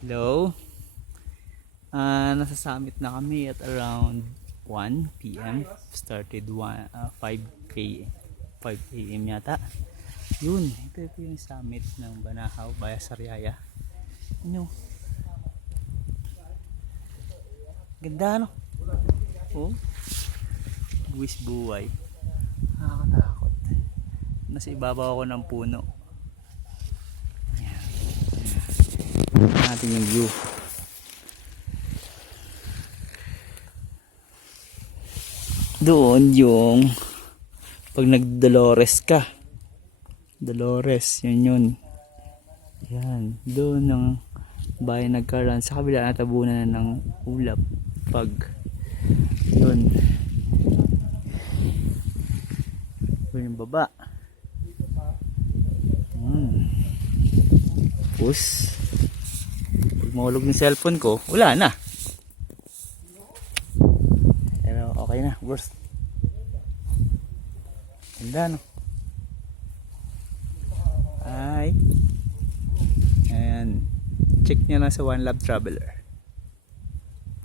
Hello. Nasa summit na kami at around 1 p.m. Started 5 a.m. 5 a.m. yata. Yun, ito yung summit ng Banahaw, Baya Sariaya. Ano? Ganda, no? Oh. Buwis buhay. Nakakatakot. Nasa ibabaw ako ng puno. Ayan. Tignan natin yung view. Doon yung pag nag-Dolores ka. Dolores, yun. Yan, doon ng bayan nagkaroon. Sa kabila natabunan na ng ulap. Pag yun. Doon yung baba. Tapos pag mahulog yung cellphone ko, wala na. Pero okay na, worst. Ganda, no? Ay. Ayan. Check nyo lang sa One Love Traveler.